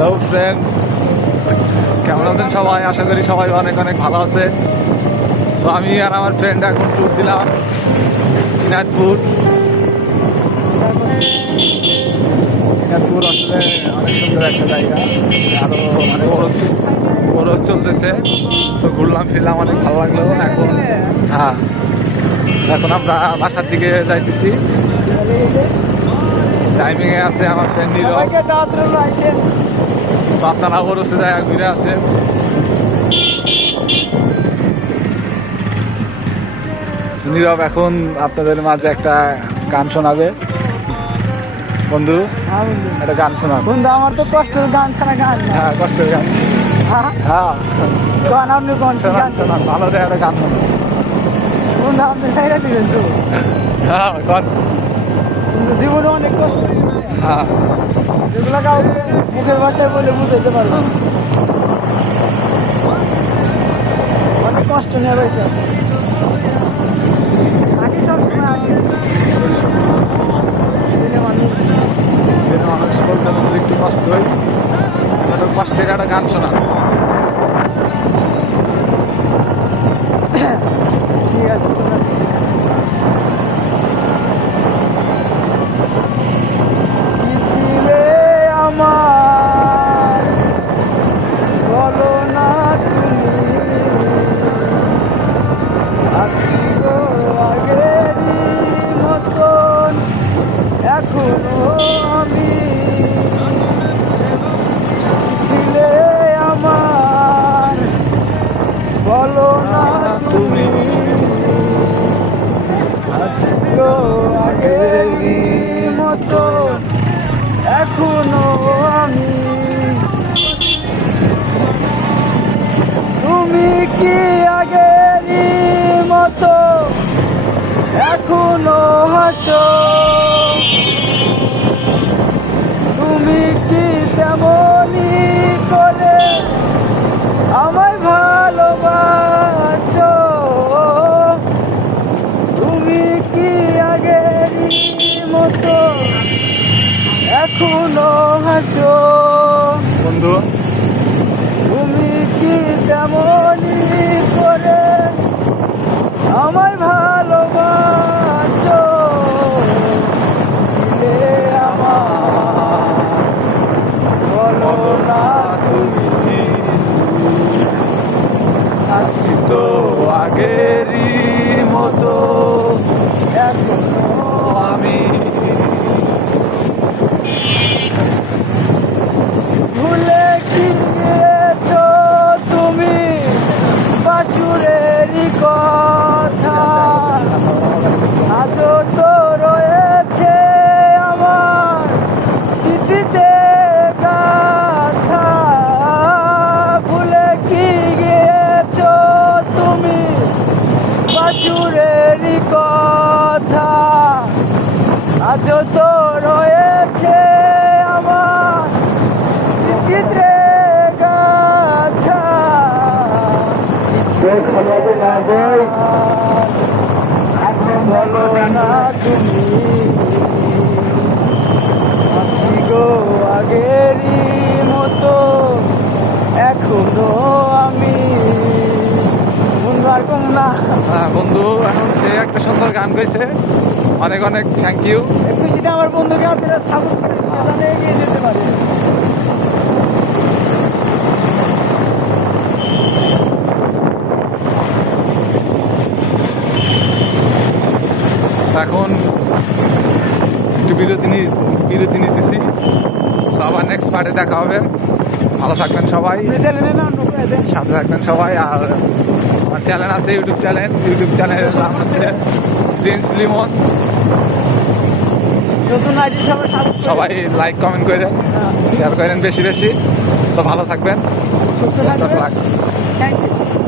Hello friends কেমন আছেন সবাই? আশা করি সবাই অনেক অনেক ভালো আছে। সো আমি আর আমার ফ্রেন্ড এখন ট্যুর দিলাম দিনাজপুর দিনাজপুর আসলে অনেক সুন্দর একটা জায়গা। আরও মানে বরফ বরফ চলতেছে। তো ঘুরলাম, ফিরলাম, অনেক ভালো লাগল। এখন হ্যাঁ। এখন আমরা বাসার দিকে যাইতেছি। টাইমিংয়ে আছে আমার ফ্রেন্ড নীরব। তো আপনারা বরসে যায় ঘুরে আসেন নীরব এখন আপনাদের মাঝে একটা গান শোনাবে। বন্ধু একটা গান শোনাব বন্ধু আমার তো কষ্টের গান ছাড়া গান হ্যাঁ কষ্টের গান। হ্যাঁ? হ্যাঁ। গান আপনি কোন গান শোনান? ভালো দেয় একটা গান শোনান। বন্ধু আপনি সাইরা দিবেন তো। হ্যাঁ কন জীবনে অনেক কষ্ট। হ্যাঁ। যেগুলো মুখের ভাষায় বলে বুঝাইতে পারব। অনেক কষ্ট নিয়ে রয়েছে আগে সবসময় দিনে মানুষ। বলতে একটু কষ্ট হয়। কষ্টের একটা গান শোনান বলো না তুমি তো আগেরই মতো এখনও আমি তুমি কি আগেরই মতো? এখনও হাসো তুমি কি তেমনই করে আমায় ভালোবাসো। তুমি কি আগেরই মতো এখনও হাসো? বন্ধু। তুমি কি তেমনই করে আমায় ভালোবাসো ছিলে আমার বলো না তুমি আছি তো আগেরই মতো এখনও আমি ভুলে কি গিয়েছো তুমি বাসুরেরই কথা আজও তো রয়েছে আমার চিঠিতে গাথা ভুলে কি গিয়েছো তুমি বাসুরেরই কথা আজও তো রয়েছে আমার চিত্রে গাথা বলো না তুমি। আছি গো আগেরই মতো এখনও আমি। বন্ধু আর কম না। হ্যাঁ বন্ধু এখন সে একটা সুন্দর গান গাইছে। অনেক অনেক থ্যাংক ইউ খুশিতে আমার বন্ধুকে আপনারা সাপোর্ট করেন এগিয়ে যেতে পারে এখন একটু বিরতি বিরতি নিতেছি। আবার নেক্সট পার্টে দেখা হবে। ভালো থাকবেন সবাই। সাথে থাকবেন সবাই। আর আমার চ্যানেল আছে ইউটিউব চ্যানেল ইউটিউব চ্যানেলের নাম হচ্ছে প্রিন্স লিমন। সবাই লাইক কমেন্ট করে শেয়ার করেন বেশি বেশি। সব ভালো থাকবেন। Thank you